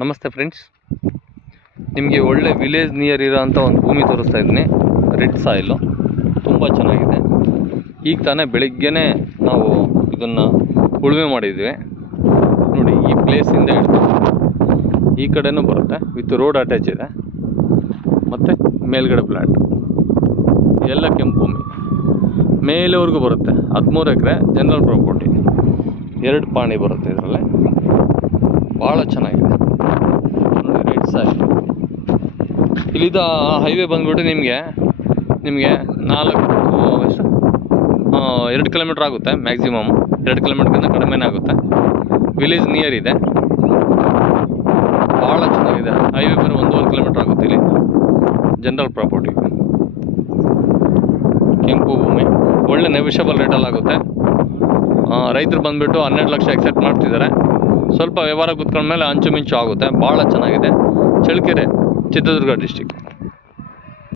ನಮಸ್ತೆ ಫ್ರೆಂಡ್ಸ್, ನಿಮಗೆ ಒಳ್ಳೆ ವಿಲೇಜ್ ನಿಯರ್ ಇರೋಂಥ ಒಂದು ಭೂಮಿ ತೋರಿಸ್ತಾ ಇದ್ದೀನಿ. ರೆಡ್ ಸಾಯಿಲು ತುಂಬ ಚೆನ್ನಾಗಿದೆ. ಈಗ ತಾನೇ ಬೆಳಿಗ್ಗೆನೇ ನಾವು ಇದನ್ನು ಉಳುಮೆ ಮಾಡಿದ್ವಿ. ನೋಡಿ, ಈ ಪ್ಲೇಸಿಂದ ಹಿಡಿದು ಈ ಕಡೆನೂ ಬರುತ್ತೆ, ವಿತ್ ರೋಡ್ ಅಟ್ಯಾಚ್ ಇದೆ. ಮತ್ತು ಮೇಲ್ಗಡೆ ಫ್ಲ್ಯಾಟ್ ಎಲ್ಲ ಕೆಂಪು ಭೂಮಿ ಮೇಲೆವರೆಗೂ ಬರುತ್ತೆ. 13 ಎಕರೆ ಜನರಲ್ ಪ್ರಾಪರ್ಟಿ, 2 ಪಾಣಿ ಬರುತ್ತೆ ಇದರಲ್ಲಿ. ಭಾಳ ಚೆನ್ನಾಗಿದೆ ನೋಡಿ. ರೆಡ್ ಸಾಯಿಲ್ ಇಲ್ಲಿದ್ದ ಹೈವೇ ಬಂದ್ಬಿಟ್ಟು ನಿಮಗೆ 2 ಕಿಲೋಮೀಟ್ರ್ ಆಗುತ್ತೆ ಮ್ಯಾಕ್ಸಿಮಮ್. 2 ಕಿಲೋಮೀಟ್ರ್ಗಿಂತ ಕಡಿಮೆನೇ ಆಗುತ್ತೆ. ವಿಲೇಜ್ ನಿಯರ್ ಇದೆ, ಭಾಳ ಚೆನ್ನಾಗಿದೆ. ಹೈವೇ ಬರೋ 1.5 ಕಿಲೋಮೀಟ್ರ್ ಆಗುತ್ತೆ. ಇಲ್ಲಿ ಜನರಲ್ ಪ್ರಾಪರ್ಟಿ, ಕೆಂಪು ಭೂಮಿ, ಒಳ್ಳೆ ನೆಗೋಷಿಯಬಲ್ ರೇಟಲ್ಲಿ ಆಗುತ್ತೆ. ರೈತರು ಬಂದುಬಿಟ್ಟು 12 ಲಕ್ಷ ಎಕ್ಸೆಪ್ಟ್ ಮಾಡ್ತಿದ್ದಾರೆ. ಸ್ವಲ್ಪ ವ್ಯವಹಾರ ಕೂತ್ಕೊಂಡ್ಮೇಲೆ ಅಂಚು ಮಿಂಚು ಆಗುತ್ತೆ. ಭಾಳ ಚೆನ್ನಾಗಿದೆ. ಚಳ್ಳಕೆರೆ, ಚಿತ್ರದುರ್ಗ ಡಿಸ್ಟಿಕ್.